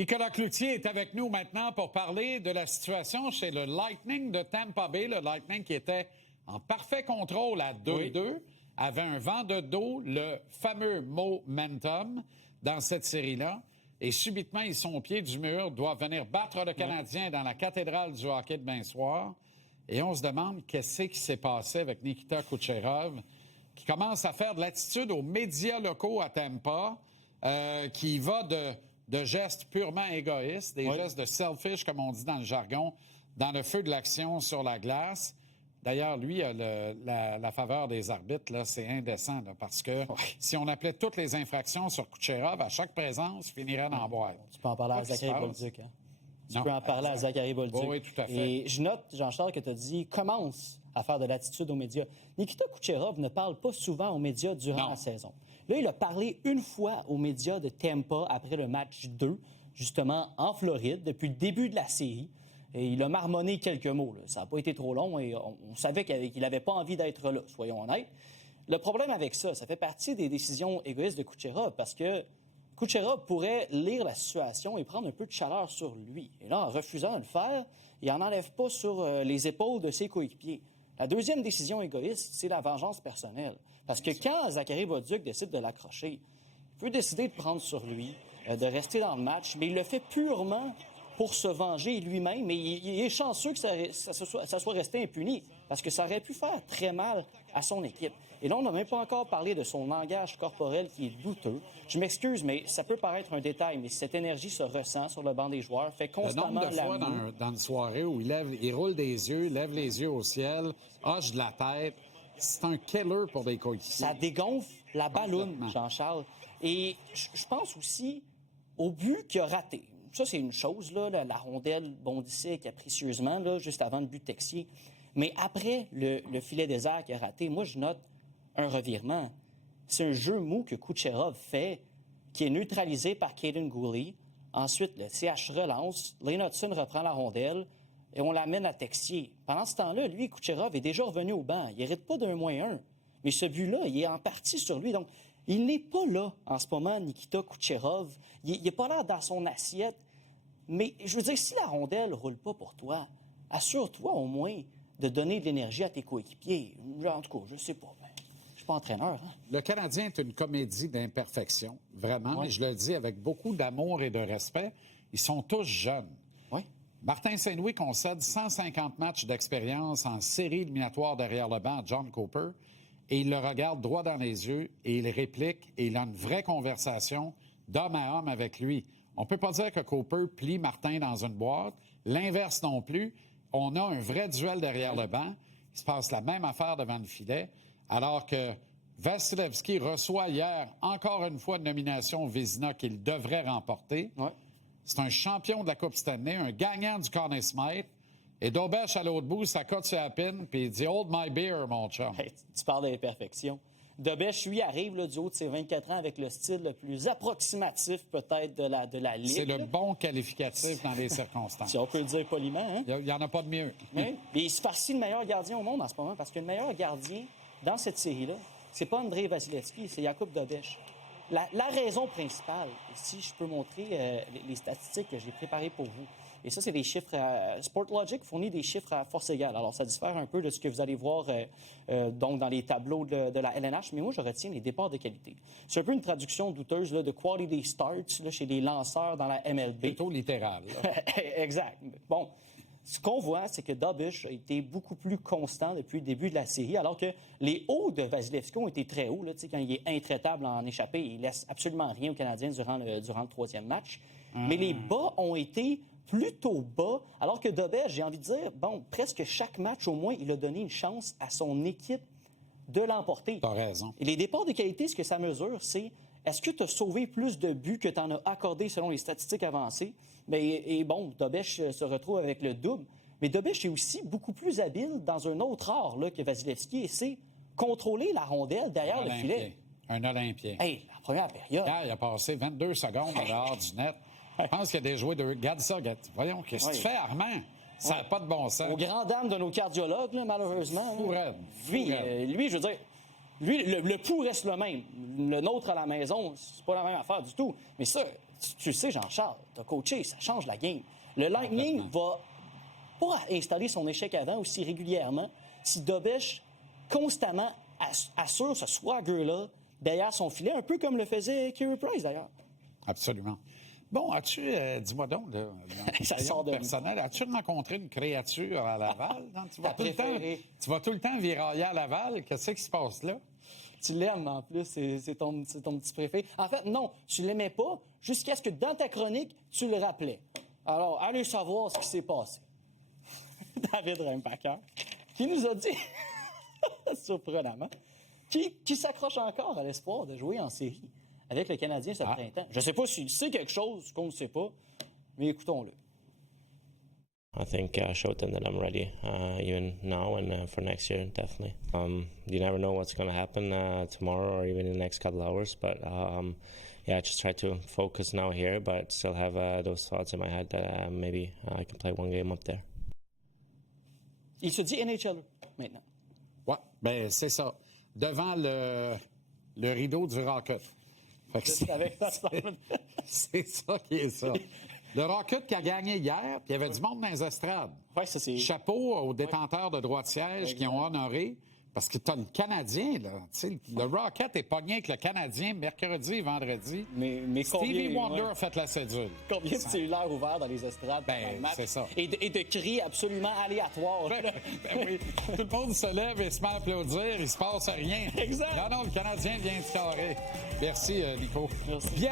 Nicolas Cloutier est avec nous maintenant pour parler de la situation chez le Lightning de Tampa Bay. Le Lightning qui était en parfait contrôle à 2-2, avait un vent de dos, le fameux momentum dans cette série-là. Et subitement, ils sont au pied du mur, doivent venir battre le Canadien dans la cathédrale du hockey de Bain-Soir. Et on se demande qu'est-ce qui s'est passé avec Nikita Kucherov, qui commence à faire de l'attitude aux médias locaux à Tampa, qui va de gestes purement égoïstes, des gestes de selfish, comme on dit dans le jargon, dans le feu de l'action sur la glace. D'ailleurs, lui, la faveur des arbitres, là, c'est indécent, là, parce que si on appelait toutes les infractions sur Kucherov, à chaque présence, il finirait d'en boire. Tu peux en parler à Zachary Bolduc, hein? Tu peux en parler à Zachary Bolduc. Oui, tout à fait. Et je note, Jean-Charles, que tu as dit commence à faire de l'attitude aux médias. Nikita Kucherov ne parle pas souvent aux médias durant la saison. Là, il a parlé une fois aux médias de Tampa après le match 2, justement en Floride, depuis le début de la série. Et il a marmonné quelques mots. Là. Ça n'a pas été trop long et on savait qu'il n'avait pas envie d'être là, soyons honnêtes. Le problème avec ça fait partie des décisions égoïstes de Kucherov parce que Kucherov pourrait lire la situation et prendre un peu de chaleur sur lui. Et là, en refusant de le faire, il n'en enlève pas sur les épaules de ses coéquipiers. La deuxième décision égoïste, c'est la vengeance personnelle. Parce que quand Zachary Bolduc décide de l'accrocher, il peut décider de prendre sur lui, de rester dans le match, mais il le fait purement pour se venger lui-même, mais il est chanceux que ça soit resté impuni, parce que ça aurait pu faire très mal à son équipe. Et là, on n'a même pas encore parlé de son langage corporel qui est douteux. Je m'excuse, mais ça peut paraître un détail, mais cette énergie se ressent sur le banc des joueurs, fait constamment le nombre de fois dans une soirée où il roule des yeux, lève les yeux au ciel, hoche de la tête, c'est un killer pour des coéquipiers. Ça dégonfle la balloune, Jean-Charles. Et je pense aussi au but qu'il a raté. Ça, c'est une chose, là, la rondelle bondissait capricieusement là, juste avant le but de Texier. Mais après le filet désert qu'il a raté, moi, je note un revirement. C'est un jeu mou que Kucherov fait, qui est neutralisé par Kaden Guhle. Ensuite, le CH relance, Lane Hudson reprend la rondelle et on l'amène à Texier. Pendant ce temps-là, lui, Kucherov est déjà revenu au banc. Il n'hérite pas d'1-1. Mais ce but-là, il est en partie sur lui. Donc, il n'est pas là en ce moment, Nikita Kucherov. Il n'est pas là dans son assiette. Mais je veux dire, si la rondelle ne roule pas pour toi, assure-toi au moins de donner de l'énergie à tes coéquipiers. En tout cas, je ne sais pas. Je ne suis pas entraîneur. Hein? Le Canadien est une comédie d'imperfection, vraiment. Et je le dis avec beaucoup d'amour et de respect. Ils sont tous jeunes. Oui. Martin Saint-Louis concède 150 matchs d'expérience en série éliminatoire derrière le banc à John Cooper. Et il le regarde droit dans les yeux et il réplique et il a une vraie conversation d'homme à homme avec lui. On ne peut pas dire que Cooper plie Martin dans une boîte. L'inverse non plus. On a un vrai duel derrière le banc. Il se passe la même affaire devant le filet. Alors que Vasilevski reçoit hier encore une fois une nomination au Vezina qu'il devrait remporter. Ouais. C'est un champion de la Coupe Stanley, un gagnant du Conn Smythe. Et Dobech, à l'autre bout, ça cote sur la pine, puis il dit « Hold my beer, mon chum ». Hey, tu parles d'imperfection. Dobech, lui, arrive là, du haut de ses 24 ans avec le style le plus approximatif peut-être de la Ligue. C'est le bon qualificatif dans les circonstances. Si on peut le dire poliment. Hein? Il n'y en a pas de mieux. Mais il se farcit le meilleur gardien au monde en ce moment, parce que le meilleur gardien dans cette série-là, c'est pas Andrei Vasilevski, c'est Jakub Dobech. La raison principale, si je peux montrer les statistiques que j'ai préparées pour vous, et ça, c'est des chiffres... Sportlogiq fournit des chiffres à force égale. Alors, ça diffère un peu de ce que vous allez voir donc dans les tableaux de la LNH, mais moi, je retiens les départs de qualité. C'est un peu une traduction douteuse là, de quality starts là, chez les lanceurs dans la MLB. Plutôt littéral. Exact. Bon, ce qu'on voit, c'est que Dobech a été beaucoup plus constant depuis le début de la série, alors que les hauts de Vasilevski ont été très hauts. Là, quand il est intraitable en échappée, il laisse absolument rien aux Canadiens durant le troisième match. Mais les bas ont été plutôt bas, alors que Dobech, j'ai envie de dire, bon, presque chaque match au moins, il a donné une chance à son équipe de l'emporter. T'as raison. Et les départs de qualité, ce que ça mesure, c'est est-ce que tu as sauvé plus de buts que tu en as accordé selon les statistiques avancées? Et bon, Dobech se retrouve avec le double. Mais Dobech est aussi beaucoup plus habile dans un autre art là, que Vasilevski, et c'est contrôler la rondelle derrière le filet. Un Olympien. Hey, la première période. Hier, il a passé 22 secondes en dehors du net. Je pense qu'il y a des joueurs de... Regarde ça, regarde. Voyons, qu'est-ce que tu fais, Armand? Ça n'a pas de bon sens. Aux grandes dames de nos cardiologues, là, malheureusement. Fou raide. Lui, je veux dire, lui, le pouls reste le même. Le nôtre à la maison, c'est pas la même affaire du tout. Mais ça, Tu sais, Jean-Charles, t'as coaché, ça change la game. Le Lightning va pas installer son échec avant aussi régulièrement si Dobeš constamment assure ce swagger-là derrière son filet, un peu comme le faisait Carey Price, d'ailleurs. Absolument. Bon, dis-moi donc, là, Ça sort de personnel, as-tu rencontré une créature à Laval? Tu vas tout le temps virailler à Laval. Qu'est-ce qui se passe là? Tu l'aimes, en plus, c'est ton petit préféré. En fait, non, tu l'aimais pas jusqu'à ce que dans ta chronique, tu le rappelais. Alors, allez savoir ce qui s'est passé. David Reimpacker, qui nous a dit, surprenamment, qui s'accroche encore à l'espoir de jouer en série avec le Canadien ce printemps. Je ne sais pas s'il sait quelque chose qu'on ne sait pas, mais écoutons-le. I think showed them that I'm ready, even now and for next year, definitely. You never know what's going to happen tomorrow or even in the next couple hours, but yeah, just try to focus now here, but still have those thoughts in my head that maybe I can play one game up there. Il se dit NHL maintenant. Oui, bien, c'est ça. Devant le rideau du Rocket. Fait que c'est ça qui est ça. Le Rocket qui a gagné hier, puis il y avait du monde dans les estrades. Ouais, ça, c'est... Chapeau aux détenteurs de droits de siège qui ont honoré. Parce que tu as le Canadien, là. Le Rocket est pogné avec le Canadien mercredi et vendredi. Mais Stevie Wonder a fait la cédule. Combien de cellulaires ouverts dans les estrades pendant le match? C'est ça. Et de cris absolument aléatoires. Ben oui. Tout le monde se lève et se met à applaudir. Il se passe rien. Exact. Non, le Canadien vient de carrer. Merci, Nico. Merci.